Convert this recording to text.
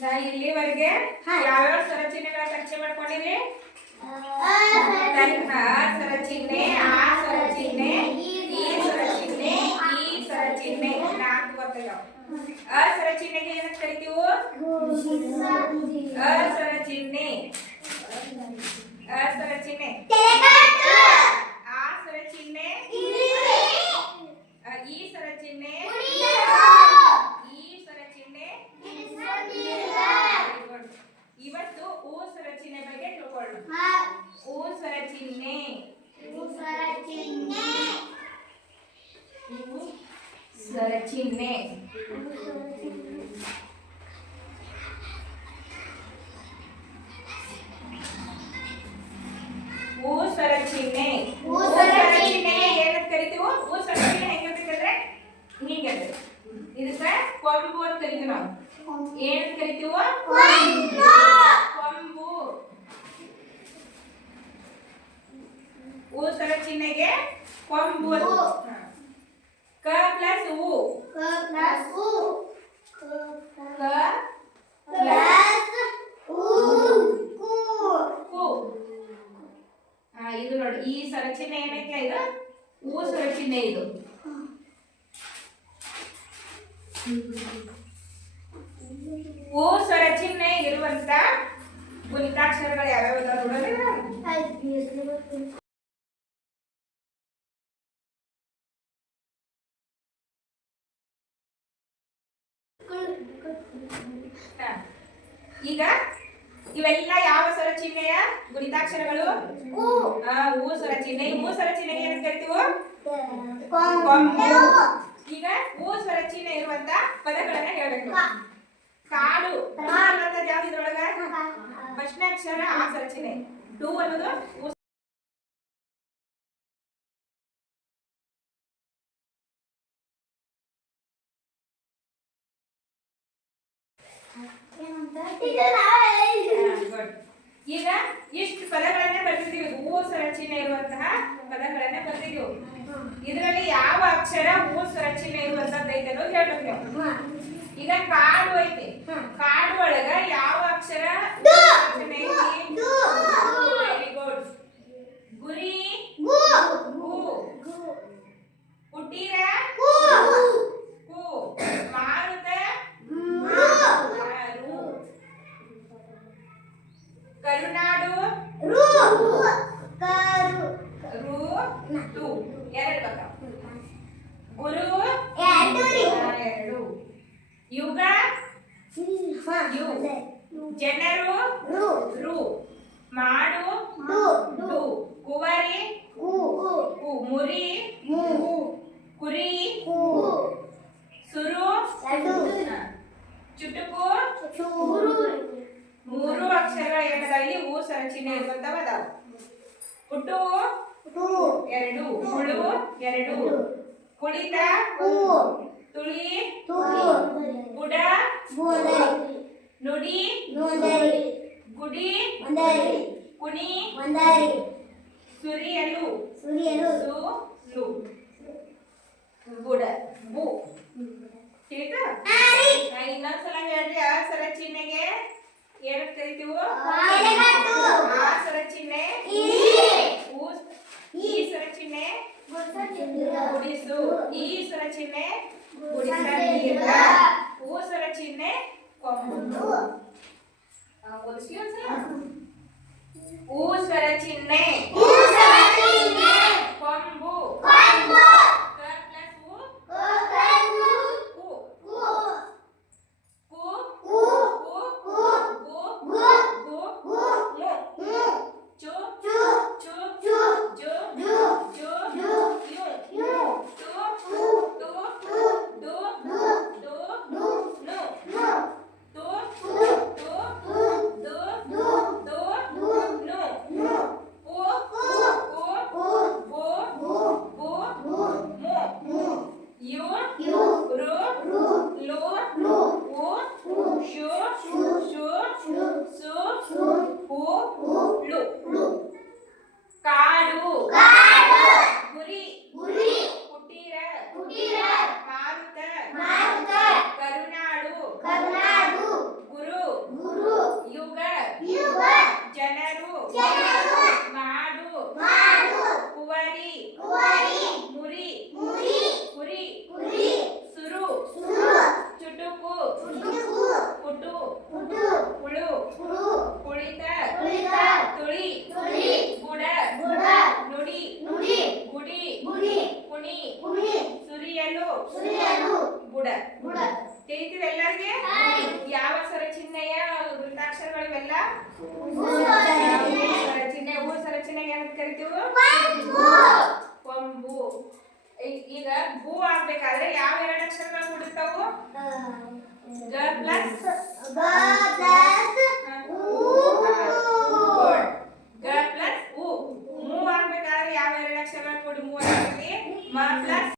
ಇಲ್ಲಿವರೆಗೆ ಯಾವ್ಯಾವ ಸ್ವರಚಿಹ್ನೆಗಳ ಪರಿಚಯ ಮಾಡ್ಕೊಂಡಿರಿ? ಸ್ವರಚಿಹ್ನೆ, ಆ ಸ್ವರಚಿಹ್ನೆ, ಈ ಸ್ವರಚಿಹ್ನೆ, ಈ ಸ್ವರಚಿಹ್ನೆ ನಾಲ್ಕು ಬರ್ತವೆ. ಅ ಸ್ವರಚಿಹ್ನೆಗೆ ಏನಂತ ಕರಿತೀವಿ? ಅಸ್ವರಚಿಹ್ನೆ. ಅಸ್ವರಚಿಹ್ನೆ. ಆ ಸ್ವರಚಿಹ್ನೆ, ಈ ಸ್ವರಚಿಹ್ನೆ, ಈ ಸ್ವರಚಿಹ್ನೆ. ಇವತ್ತು ಊ ಸ್ವರಚಿಹ್ನೆ ಬಗ್ಗೆ ತಿಳ್ಕೊಳ್ಳೋಣ. ಊ ಸ್ವರಚಿಹ್ನೆ, ಸ್ವರಚಿಹ್ನೆ. ಊ ಸ್ವರಚಿಹ್ನೆ. ಸ್ವರಚಿಹ್ನೆ ಏನಂತ ಕರಿತೀವಿ? ಊ ಸ್ವರಚಿಹ್ನೆ ಹೆಂಗಿರ್ಬೇಕಂದ್ರೆ ಹೀಗಿರ್ತದೆ. ಇದಕ್ಕ ಕೊಂಬು ಅಂತ ಕರಿತೀವಿ ನಾವು. ಏನಂತ ಕರಿತೀವ? ಕೊಂಬು. ಊ ಸ್ವರಚಿಹ್ನೆಗೆ ಕೊಂಬು. ಕ ಪ್ಲಸ್ ಉ. ಇದು ನೋಡಿ, ಈ ಸ್ವರಚಿಹ್ನೆ ಏನೈತೆ ಇದು ಊ ಸ್ವರಚಿಹ್ನೆ. ಇದು ಊ ಸ್ವರಚಿಹ್ನೆ ಇರುವಂತ ಗುಣಿತಾಕ್ಷರಗಳು ಯಾವ್ಯಾವ ನೋಡೋಣ. ಈಗ ಇವೆಲ್ಲ ಯಾವ ಸ್ವರಚಿಹ್ನೆಯ ಗುಣಿತಾಕ್ಷರಗಳು? ಊ ಸ್ವರಚಿಹ್ನೆ. ಊ ಸ್ವರಚಿಹ್ನೆಗೆ ಏನಂತ ಕರಿತೀವಿ? ಕೊಂಬು. ಈಗ ಊ ಸ್ವರಚಿಹ್ನೆ ಇರುವಂತ ಪದಗಳನ್ನ ಹೇಳ್ಬೇಕು. ಕಾಡು ಅನ್ನೋದು ಯಾವ್ದು ಇದ್ರೊಳಗ? ಫಸ್ಟ್ನೇ ಅಕ್ಷರ ಆ ಸ್ವರಚಿಹ್ನೆ. ಡು ಅನ್ನೋದು ಈಗ ಇಷ್ಟು ಪದಗಳನ್ನೇ ಬರ್ತಿದೀವಿ. ಊ ಸ್ವರಚಿಹ್ನೆ ಇರುವಂತಹ ಪದಗಳನ್ನೇ ಬರ್ತಿದೀವಿ. ಇದರಲ್ಲಿ ಯಾವ ಅಕ್ಷರ ಊ ಸ್ವರಚಿಹ್ನೆ ಇರುವಂತದ್ದು ಐತೆ ಅನ್ನೋದು ಹೇಳ್ಬೇಕು ನಾವು. ಈಗ ಕಾಡು ಐತಿ. ಕಾಡು ಒಳಗ ಯಾವ ಅಕ್ಷರ ವೆರಿ ಗುಡ್. ಗುರಿ ಕುಟೀರ ಮಾರುತ ಕರುನಾಡು ಎರಡು ಬರ್ತಾವ. ಗುರು ಎರಡು. ಯುಗ ಜನರು ಮಾಡು ಕುವರಿ ಮುರಿ ಕುರಿ ಸುರು ಚುಟುಕು. ಮೂರು ಅಕ್ಷರಗಳು ಏನದಾವ ಇಲ್ಲಿ ಊ ಸ್ವರಚಿಹ್ನೆ ಇರುವಂತವ ಅದಾವ. ಹುಟ್ಟು ಎರಡು, ಹುಳು ಎರಡು, ಕುಳಿತ ತುಳಿ, ಬುಡ ನುಡಿ, ಗುಡಿ ಕುಣಿ, ಸುರಿಯಲು ಸುಲು ಬುಡ ಬು. ತಿಳಿತಾ? ಇನ್ನೊಂದ್ಸಲ ಹೇಳ್ರಿ. ಆ ಸ್ವರಚಿಹ್ನೆಗೆ ಏನಂತ ಕರಿತೀವಿ? ಆ ಸ್ವರಚಿಹ್ನೆ. ಈ ಸ್ವರಚಿಹ್ನೆ ಗುಡಿಸು. ಈ ಸ್ವರಚಿಹ್ನೆ ಗುಡಿಸಲಿಲ್ಲ. ಊ ಸ್ವರಚಿಹ್ನೆ ಕೊಂಬು. ಊ ಸ್ವರಚಿಹ್ನೆ ಕೊಂಬು. ಪುಟು ಹುಳು ಕುಳಿತ ತುಳಿ ಗುಡ ನುಡಿ ಗುಡಿ ಕುಣಿ ಸುರಿಯಲು ಬುಡ ತಿಳಿತಿದೆ ಎಲ್ಲರಿಗೆ ಯಾವ ಸ್ವರ ಚಿಹ್ನೆಯ ವೃತ್ತಾಕ್ಷರಗಳು ಇವೆಲ್ಲ ಸ್ವರ ಚಿಹ್ನೆ ಊ ಸ್ವರ ಚಿಹ್ನೆಗೆ ಏನಂತ ಕರಿತೀವಿ ಕೊಂಬು ಈಗ ಭೂ ಆಗ್ಬೇಕಾದ್ರೆ